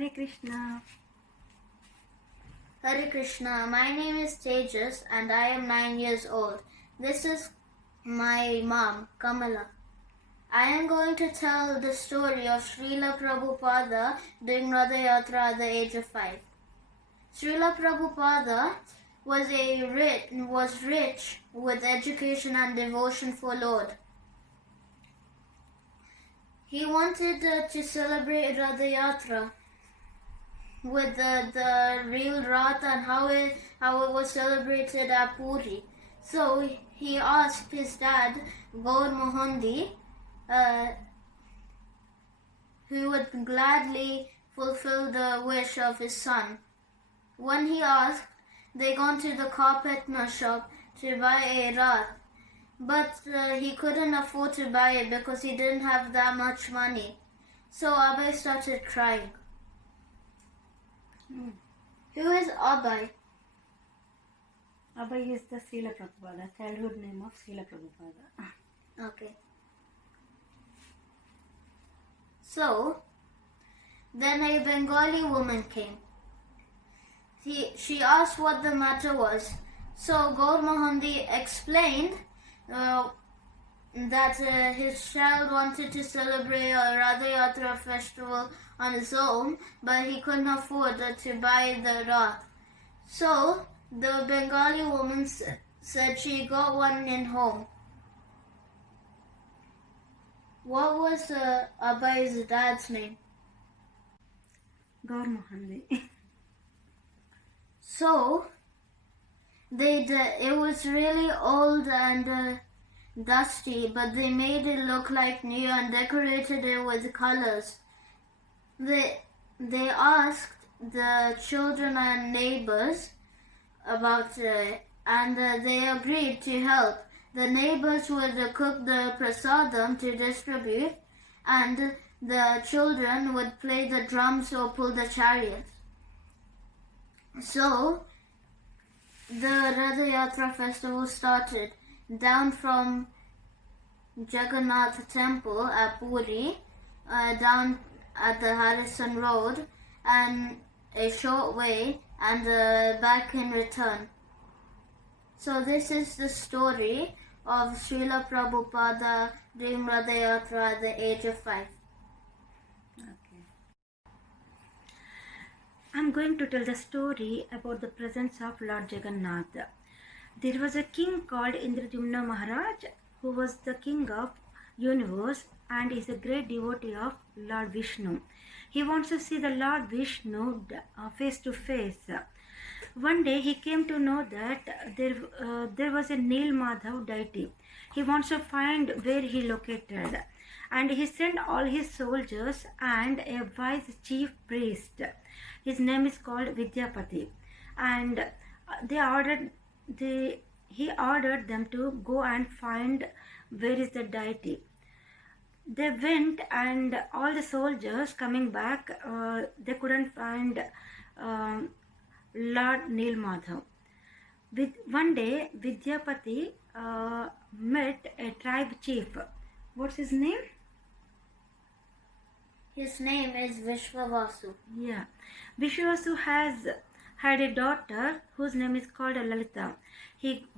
Hare Krishna. Hare Krishna. My name is Tejas and I am 9 years old. This is my mom, Kamala. I am going to tell the story of Srila Prabhupada doing Ratha Yatra at the age of 5. Srila Prabhupada was rich with education and devotion for Lord. He wanted to celebrate Ratha Yatra with the real Rath and how it was celebrated at Puri. So he asked his dad, Gaur Mohanty, who would gladly fulfill the wish of his son. When he asked, they gone to the carpenter shop to buy a Rath, but he couldn't afford to buy it because he didn't have that much money. So Abhay started crying. Who is Abhay? Abhay is the Srila Prabhupada, childhood name of Srila Prabhupada. Okay. So, then a Bengali woman came. She asked what the matter was. So Gaur Mohanty explained that his child wanted to celebrate a Radha Yatra festival on his own, but he couldn't afford to buy the Rath. So the Bengali woman said she got one in home. What was Abhay's dad's name? Gaur Mohanty. So it was really old and dusty, but they made it look like new and decorated it with colors. They asked the children and neighbors about it, and they agreed to help. The neighbors would cook the prasadam to distribute, and the children would play the drums or pull the chariots. So the Ratha Yatra festival started down from Jagannath temple at Puri, down at the Harrison Road, and a short way, and back in return. So this is the story of Srila Prabhupada doing Ratha Yatra at the age of 5. Okay. I'm going to tell the story about the presence of Lord Jagannath. There was a king called Indradyumna Maharaj who was the king of universe and is a great devotee of Lord Vishnu. He wants to see the Lord Vishnu face to face. One day he came to know that there was a Nil Madhav deity. He wants to find where he located, and he sent all his soldiers and a wise chief priest. His name is called Vidyapati, and he ordered them to go and find where is the deity. They went, and all the soldiers coming back, they couldn't find Lord Nil Madhav. One day, Vidyapati met a tribe chief. What's his name? His name is Vishwavasu. Yeah. Vishwavasu had a daughter whose name is called Lalita,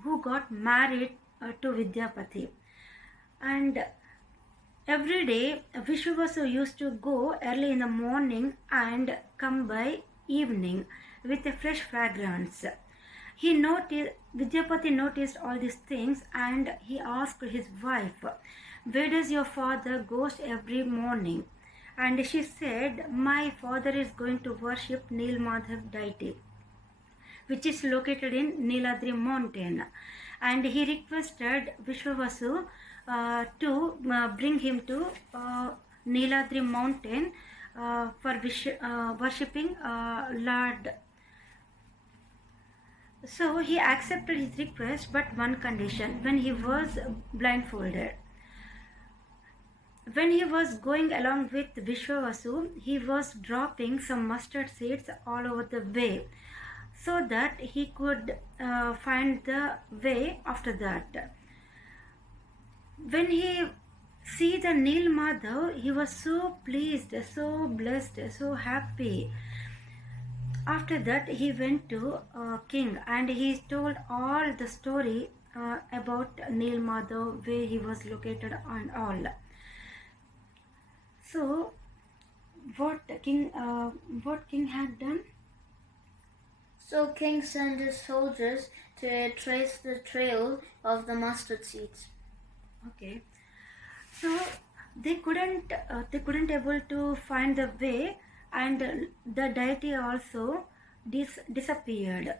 who got married to Vidyapati. And every day, Vishwavasu used to go early in the morning and come by evening with a fresh fragrance. Vidyapati noticed all these things, and he asked his wife, "Where does your father go every morning?" And she said, "My father is going to worship Nil Madhav deity, which is located in Niladri mountain." And he requested Vishwavasu to bring him to Niladri mountain for worshipping Lord. So he accepted his request, but one condition: when he was blindfolded. When he was going along with Vishwavasu, he was dropping some mustard seeds all over the way so that he could find the way after that. When he see the Nil Madhav, he was so pleased, so blessed, so happy. After that, he went to king and he told all the story about Nil Madhav, where he was located and all. So, what king had done? So king sent his soldiers to trace the trail of the mustard seeds. Okay. So they couldn't able to find the way, and the deity also disappeared.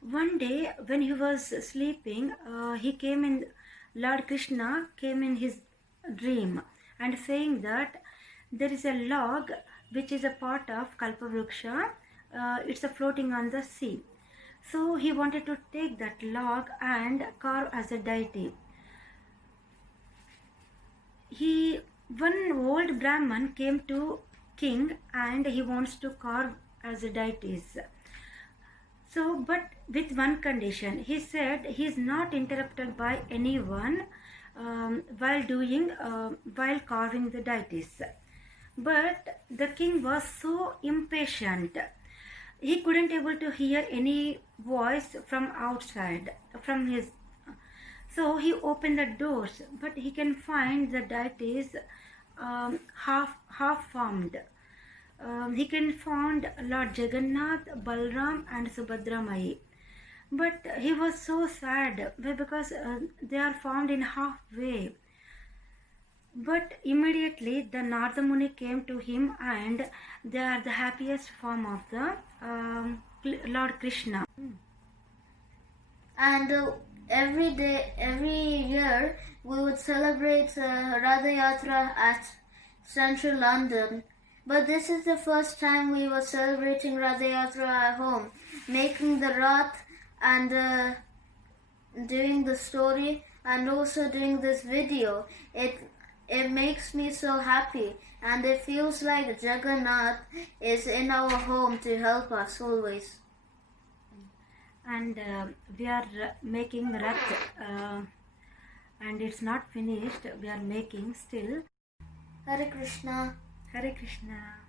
One day when he was sleeping, Lord Krishna came in his dream and saying that there is a log which is a part of Kalpavruksha. It's a floating on the sea. So he wanted to take that log and carve as a deity. One old Brahman came to king and he wants to carve as a deities. So, but with one condition, he said he is not interrupted by anyone while carving the deities. But the king was so impatient, he couldn't able to hear any voice from outside, from his. So he opened the doors, but he can find the deities half formed. He can find Lord Jagannath, Balram, and Subhadra. But he was so sad because they are found in halfway. But immediately the Narada Muni came to him, and they are the happiest form of the Lord Krishna. And every year, we would celebrate Radha Yatra at central London. But this is the first time we were celebrating Radha Yatra at home, making the Rath and doing the story and also doing this video. It makes me so happy, and it feels like Jagannath is in our home to help us always. And we are making Rath, and it's not finished. We are making still. Hare Krishna. Hare Krishna.